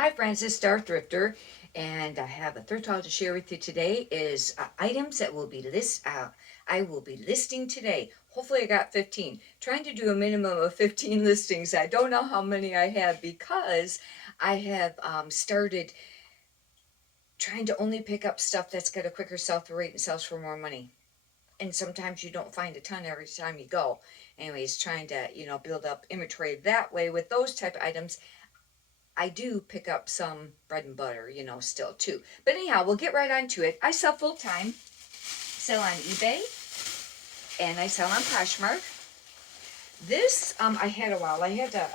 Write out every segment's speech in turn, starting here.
Hi friends, it's Star Thrifter, and I have a thrift haul to share with you today. Is items that I will be listing today. Hopefully, I got 15. Trying to do a minimum of 15 listings. I don't know how many I have because I have started trying to only pick up stuff that's got a quicker sell through rate and sells for more money. And sometimes you don't find a ton every time you go. Anyways, trying to build up inventory that way with those type of items. I do pick up some bread and butter, still too. But anyhow, we'll get right on to it. I sell full time, sell on eBay, and I sell on Poshmark. This, I had a while. I had to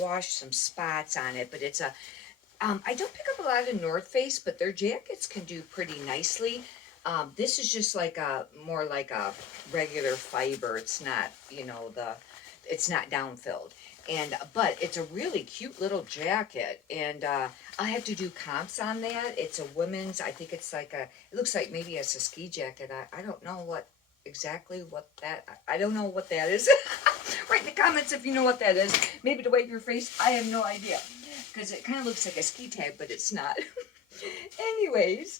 wash some spots on it, but I don't pick up a lot of North Face, but their jackets can do pretty nicely. This is just like more like a regular fiber. It's not, it's not downfilled. And but it's a really cute little jacket, and I have to do comps on that. It's a women's. I think it's like a. It looks like maybe it's a ski jacket. I don't know what exactly what that. I don't know what that is. Write in the comments if you know what that is. Maybe to wipe your face. I have no idea because it kind of looks like a ski tag, but it's not. Anyways,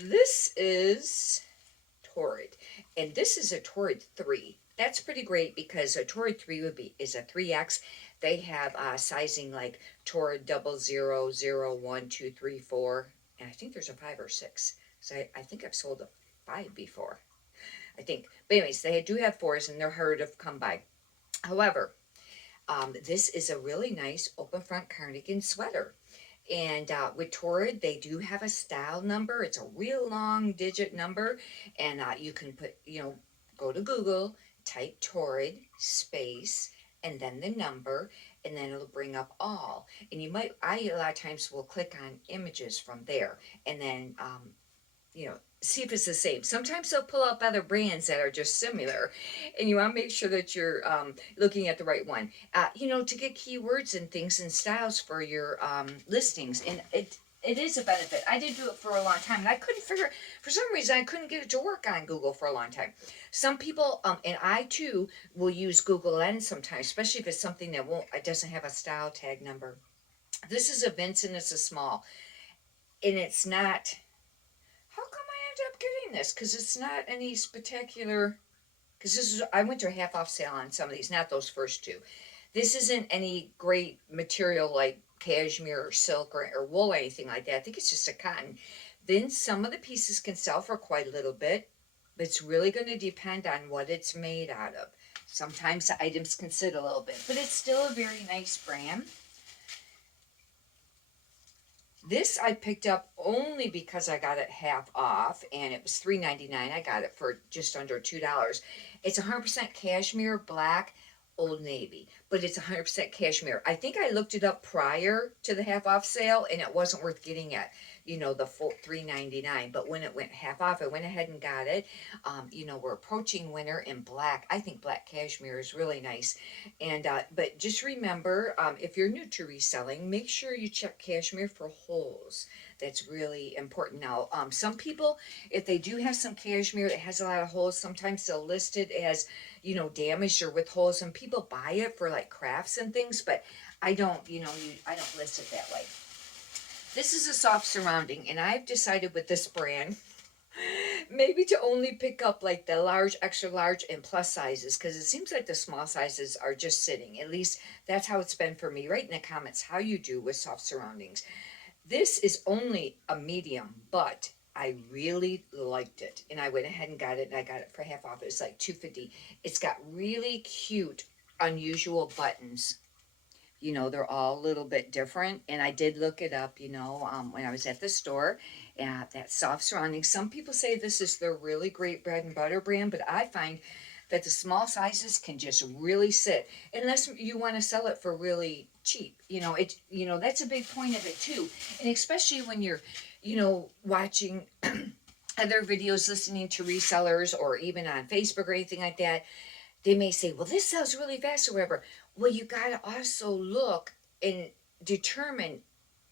this is Torrid, and this is a Torrid 3. That's pretty great because a Torrid 3 is a 3X. They have sizing like Torrid 000123 4, and I think there's a 5 or 6. So I think I've sold a 5 before. I think. But anyways, they do have 4s, and they're hard to come by. However, this is a really nice open front cardigan sweater. And with Torrid, they do have a style number. It's a real long digit number. And you can go to Google, type Torrid space, and then the number, and then it'll bring up all. And I a lot of times will click on images from there, and then see if it's the same. Sometimes they'll pull up other brands that are just similar, and you want to make sure that you're looking at the right one. To get keywords and things and styles for your listings, and it is a benefit. I did do it for a long time, and I couldn't figure, for some reason, I couldn't get it to work on Google for a long time. Some people, and I too, will use Google Lens sometimes, especially if it's something that it doesn't have a style tag number. This is a Vince, and it's a small, and it's not. How come I ended up getting this? Because it's not any spectacular. Because I went to a half off sale on some of these, not those first two. This isn't any great material like cashmere or silk or wool or anything like that. I think it's just a cotton. Then some of the pieces can sell for quite a little bit, but it's really going to depend on what it's made out of. Sometimes the items can sit a little bit, but it's still a very nice brand. This I picked up only because I got it half off, and it was $3.99. I got it for just under $2. It's 100% cashmere, black, Old Navy, but it's 100% cashmere. I think I looked it up prior to the half off sale, and it wasn't worth getting at, the full $3.99. But when it went half off, I went ahead and got it. We're approaching winter in black. I think black cashmere is really nice. And but just remember, if you're new to reselling, make sure you check cashmere for holes. That's really important. Now, some people, if they do have some cashmere that has a lot of holes, sometimes they'll list it as, damaged or with holes, and people buy it for like crafts and things, but I don't, I don't list it that way. This is a soft surrounding, and I've decided with this brand, maybe to only pick up like the large, extra large, and plus sizes, because it seems like the small sizes are just sitting. At least that's how it's been for me. Write in the comments how you do with soft surroundings. This is only a medium, but I really liked it, and I went ahead and got it, and I got it for half off. It was like $2.50. It's got really cute, unusual buttons. They're all a little bit different, and I did look it up, when I was at the store, that soft surrounding. Some people say this is their really great bread and butter brand, but I find that the small sizes can just really sit, unless you want to sell it for really cheap. That's a big point of it too, and especially when you're, watching other videos, listening to resellers, or even on Facebook or anything like that. They may say, well, this sells really fast or whatever. Well, you got to also look and determine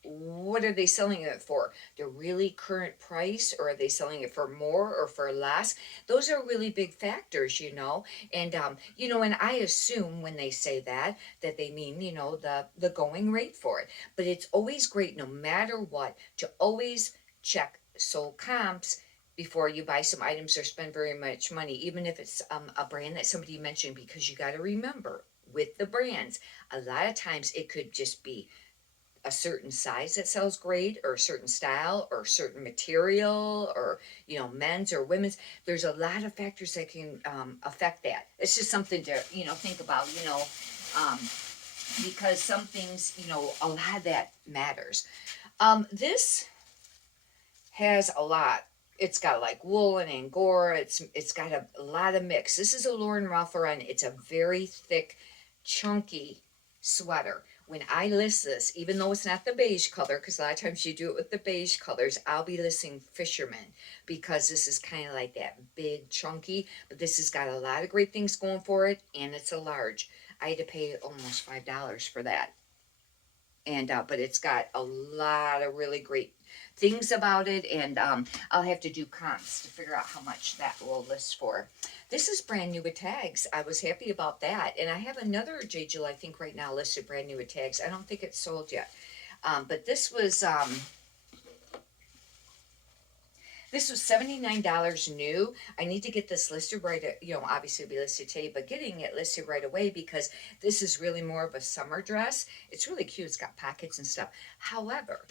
what are they selling it for? The really current price, or are they selling it for more or for less? Those are really big factors, you know. And and I assume when they say that, that they mean, the going rate for it. But it's always great, no matter what, to always check sold comps before you buy some items or spend very much money, even if it's a brand that somebody mentioned, because you got to remember with the brands, a lot of times it could just be a certain size that sells great, or a certain style, or certain material, or men's or women's. There's a lot of factors that can affect that. It's just something to think about, um, because some things, a lot of that matters. This has a lot. It's got like wool and angora. It's got a lot of mix. This is a Lauren Ruffler, it's a very thick, chunky sweater. When I list this, even though it's not the beige color, because a lot of times you do it with the beige colors, I'll be listing Fisherman, because this is kind of like that big chunky, but this has got a lot of great things going for it, and it's a large. I had to pay almost $5 for that. And but it's got a lot of really great things about it, and I'll have to do comps to figure out how much that will list for. This is brand new with tags. I was happy about that, and I have another J. Jill, I think, right now listed brand new with tags. I don't think it's sold yet, but this was $79 new. I need to get this listed right, obviously it'll be listed today, but getting it listed right away, because this is really more of a summer dress. It's really cute. It's got pockets and stuff. However,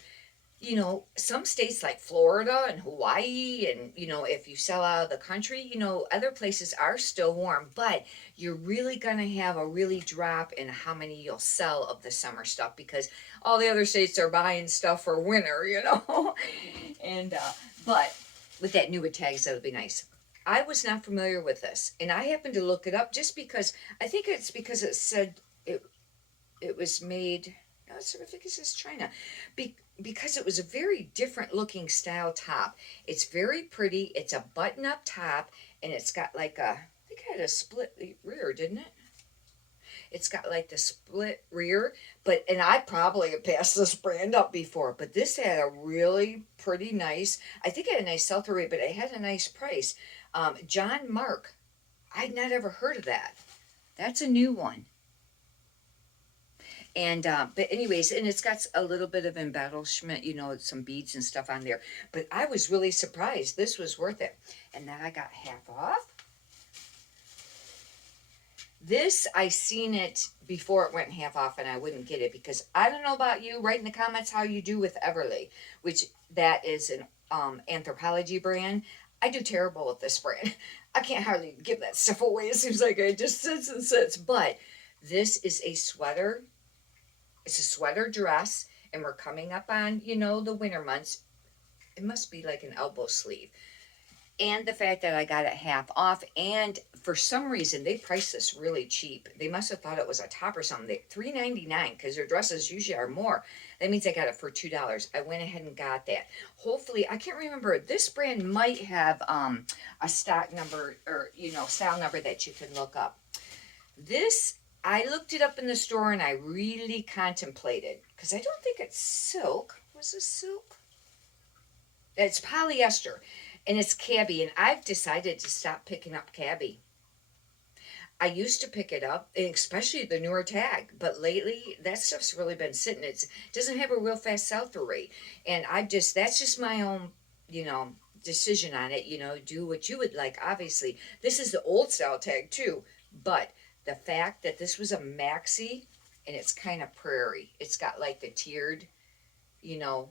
some states like Florida and Hawaii, and, if you sell out of the country, other places are still warm, but you're really going to have a really drop in how many you'll sell of the summer stuff, because all the other states are buying stuff for winter. And, but with that new with tags, that'll be nice. I was not familiar with this, and I happened to look it up just because I think it's because it said it was made. No, I think it says China, because it was a very different looking style top. It's very pretty. It's a button up top, and it's got like I think it had a split rear, didn't it? It's got like the split rear, and I probably have passed this brand up before, but this had a really pretty nice, I think it had a nice sell-through rate, but it had a nice price. John Mark, I'd not ever heard of that. That's a new one. And but anyways, and it's got a little bit of embellishment, some beads and stuff on there. But I was really surprised. This was worth it. And then I got half off. This, I seen it before it went half off, and I wouldn't get it, because I don't know about you. Write in the comments how you do with Everly, which that is an Anthropologie brand. I do terrible with this brand. I can't hardly give that stuff away. It seems like it just sits and sits. But this is a sweater. It's a sweater dress, and we're coming up on, the winter months. It must be like an elbow sleeve. And the fact that I got it half off, and for some reason they priced this really cheap. They must have thought it was a top or something. $3.99, because their dresses usually are more. That means I got it for $2. I went ahead and got that. Hopefully, I can't remember. This brand might have a stock number, or style number that you can look up. This, I looked it up in the store, and I really contemplated, because I don't think it's silk. Was this silk? It's polyester. And it's cabbie, and I've decided to stop picking up cabbie. I used to pick it up, and especially the newer tag, but lately that stuff's really been sitting. It doesn't have a real fast sell-through rate, and that's just my own, decision on it. Do what you would like. Obviously, this is the old style tag too, but the fact that this was a maxi, and it's kind of prairie. It's got like the tiered, you know,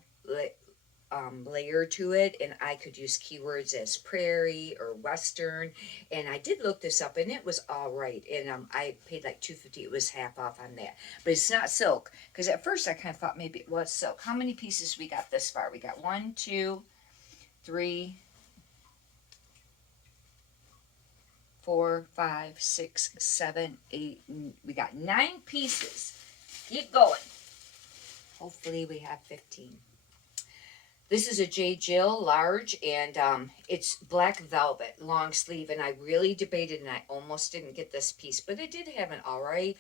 layer to it, and I could use keywords as prairie or western, and I did look this up, and it was all right, and I paid like $2.50. It was half off on that, but it's not silk, because at first I kind of thought maybe it was silk. How many pieces we got this far? We got 1, 2, 3, 4, 5, 6, 7, 8. We got 9 pieces. Keep going. Hopefully we have 15. This is a J. Jill large, and it's black velvet, long sleeve. And I really debated, and I almost didn't get this piece, but it did have an alright,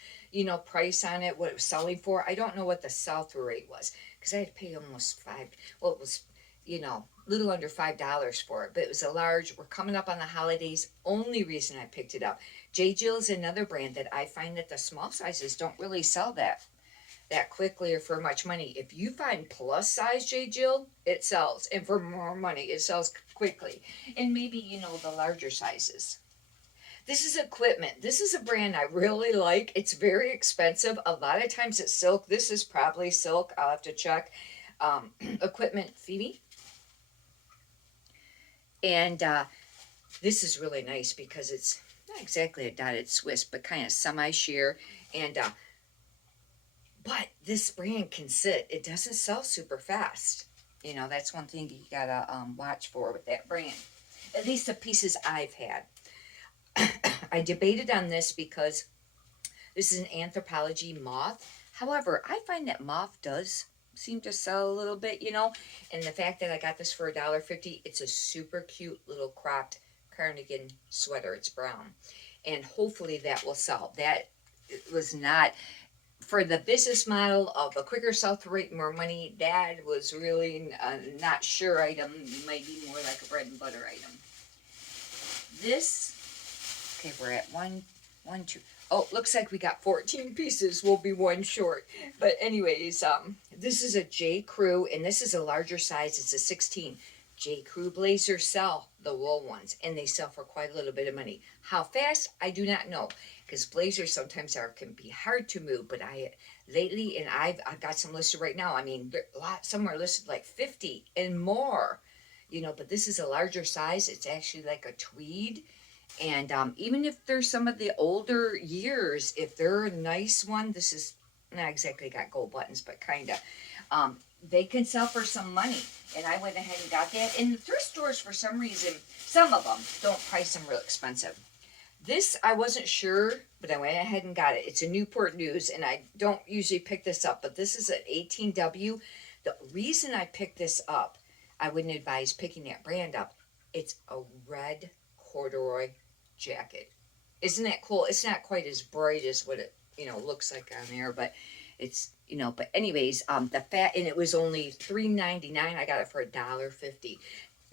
price on it. What it was selling for, I don't know what the sell-through rate was because I had to pay almost five. Well, it was, little under $5 for it, but it was a large. We're coming up on the holidays. Only reason I picked it up. J. Jill is another brand that I find that the small sizes don't really sell that quickly or for much money. If you find plus size J. Jill, it sells, and for more money, it sells quickly. And maybe the larger sizes. This is equipment. This is a brand I really like. It's very expensive. A lot of times it's silk. This is probably silk. I'll have to check. Equipment Phoebe. And this is really nice because it's not exactly a dotted Swiss, but kind of semi-sheer. And but this brand can sit. It doesn't sell super fast. That's one thing you gotta watch for with that brand. At least the pieces I've had. I debated on this because this is an anthropology moth. However, I find that moth does seem to sell a little bit, and the fact that I got this for $1.50, it's a super cute little cropped cardigan sweater. It's brown, and hopefully that will sell. That was not for the business model of a quicker sell through rate, more money. That was really a not sure item. It might be more like a bread and butter item. This, okay, we're at one, two. Oh, looks like we got 14 pieces. We'll be one short. But anyways, this is a J. Crew, and this is a larger size. It's a 16. J. Crew blazers sell the wool ones, and they sell for quite a little bit of money. How fast, I do not know, because blazers sometimes can be hard to move. But lately, and I've got some listed right now. I mean, some are listed like 50 and more, But this is a larger size. It's actually like a tweed. And even if there's some of the older years, if they're a nice one, this is not exactly got gold buttons, but kind of. They can sell for some money. And I went ahead and got that. And the thrift stores, for some reason, some of them don't price them real expensive. This, I wasn't sure, but I went ahead and got it. It's a Newport News, and I don't usually pick this up, but this is an 18W. The reason I picked this up, I wouldn't advise picking that brand up. It's a red corduroy jacket. Isn't that cool? It's not quite as bright as what it looks like on there, but it's but anyways, the fat, and it was only $3.99. I got it for $1.50.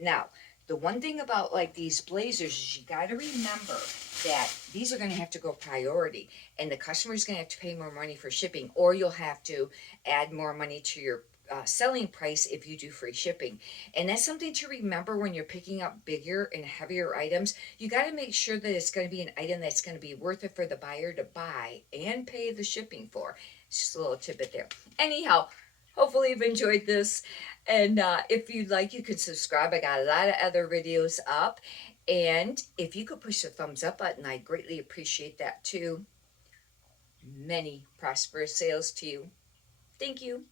Now, the one thing about like these blazers is you got to remember that these are going to have to go priority, and the customer's going to have to pay more money for shipping, or you'll have to add more money to your selling price if you do free shipping. And that's something to remember when you're picking up bigger and heavier items. You got to make sure that it's going to be an item that's going to be worth it for the buyer to buy and pay the shipping for. It's just a little tidbit there. Anyhow, hopefully you've enjoyed this. And if you'd like, you could subscribe. I got a lot of other videos up. And if you could push the thumbs up button, I'd greatly appreciate that too. Many prosperous sales to you. Thank you.